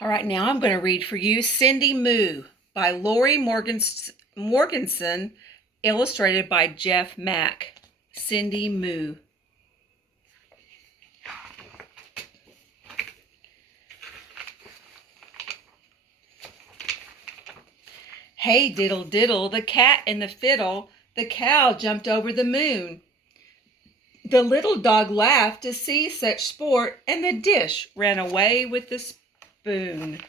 All right, now I'm going to read for you Cindy Moo by Lori Morganson, illustrated by Jeff Mack. Cindy Moo. Hey, diddle diddle, the cat and the fiddle, the cow jumped over the moon. The little dog laughed to see such sport, and the dish ran away with the spoon.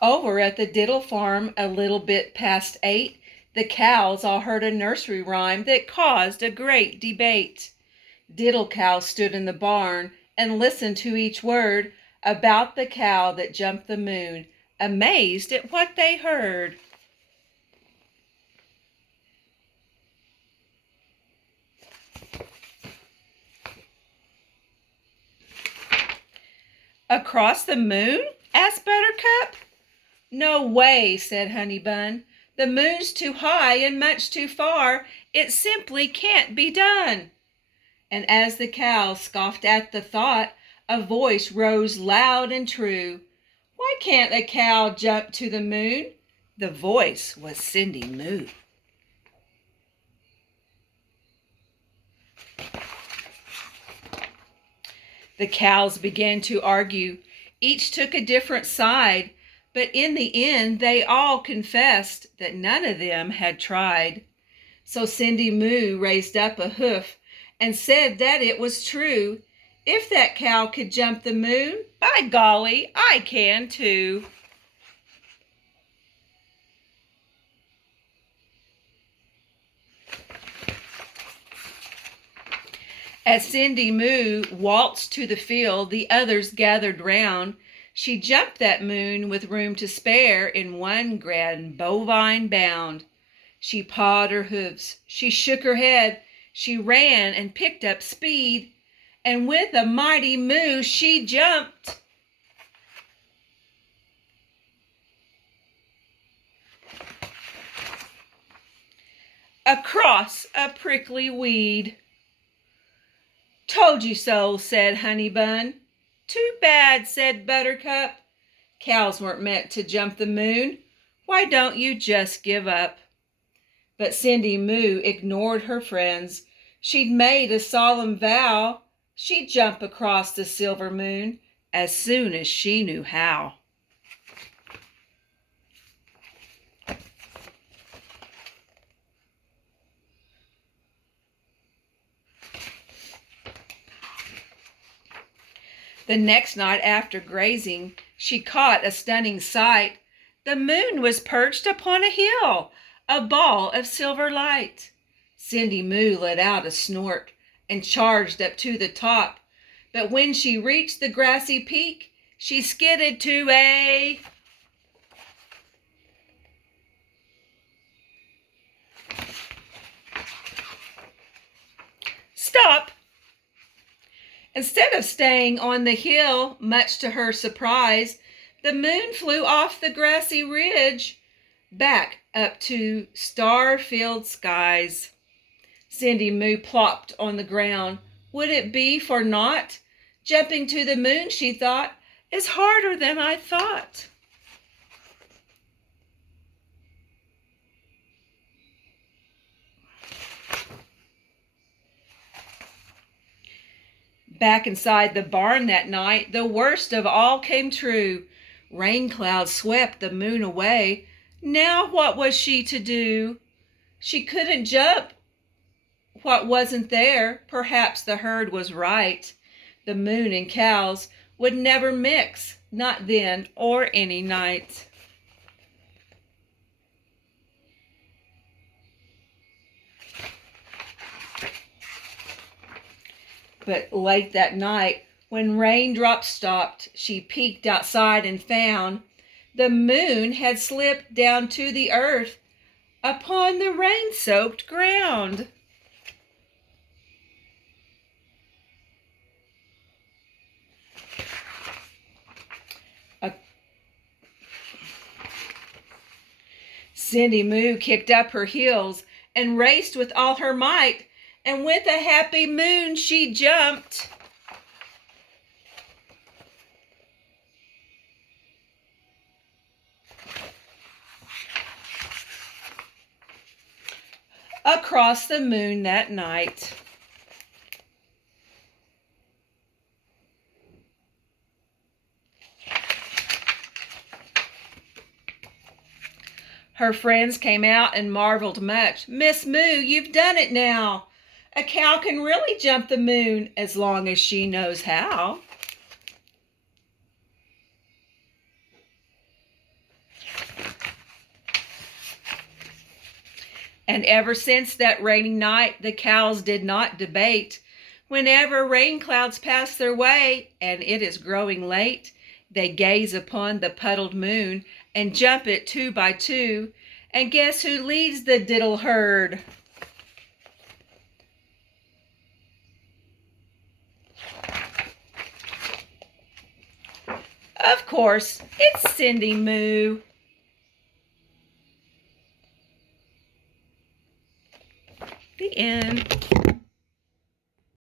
Over at the Diddle farm, a little bit past 8, the cows all heard a nursery rhyme that caused a great debate. Diddle cow stood in the barn and listened to each word about the cow that jumped the moon, amazed at what they heard. Across the moon? Asked Buttercup. No way, said Honeybun. The moon's too high and much too far. It simply can't be done. And as the cow scoffed at the thought, a voice rose loud and true. Why can't a cow jump to the moon? The voice was Cindy Moo. The cows began to argue. Each took a different side, but in the end they all confessed that none of them had tried. So Cindy Moo raised up a hoof and said that it was true. If that cow could jump the moon, by golly, I can too. As Cindy Moo waltzed to the field, the others gathered round. She jumped that moon with room to spare in one grand bovine bound. She pawed her hoofs, she shook her head, she ran and picked up speed, and with a mighty moo she jumped. Across a prickly weed. Told you so, said Honeybun. Too bad, said Buttercup. Cows weren't meant to jump the moon. Why don't you just give up? But Cindy Moo ignored her friends. She'd made a solemn vow she'd jump across the silver moon as soon as she knew how. The next night after grazing, she caught a stunning sight. The moon was perched upon a hill, a ball of silver light. Cindy Moo let out a snort and charged up to the top. But when she reached the grassy peak, she skidded to a stop. Instead of staying on the hill, much to her surprise, the moon flew off the grassy ridge, back up to star-filled skies. Cindy Moo plopped on the ground. Would it be for naught? Jumping to the moon, she thought, is harder than I thought. Back inside the barn that night, the worst of all came true. Rain clouds swept the moon away. Now what was she to do? She couldn't jump what wasn't there. Perhaps the herd was right. The moon and cows would never mix, not then or any night. But late that night, when raindrops stopped, she peeked outside and found the moon had slipped down to the earth upon the rain-soaked ground. Cindy Moo kicked up her heels and raced with all her might and with a happy moon she jumped. Across the moon that night. Her friends came out and marveled much. "Miss Moo, you've done it now. A cow can really jump the moon as long as she knows how." And ever since that rainy night, the cows did not debate. Whenever rain clouds pass their way, and it is growing late, they gaze upon the puddled moon and jump it 2 by 2. And guess who leads the diddle herd? Of course, it's Cindy Moo. The end.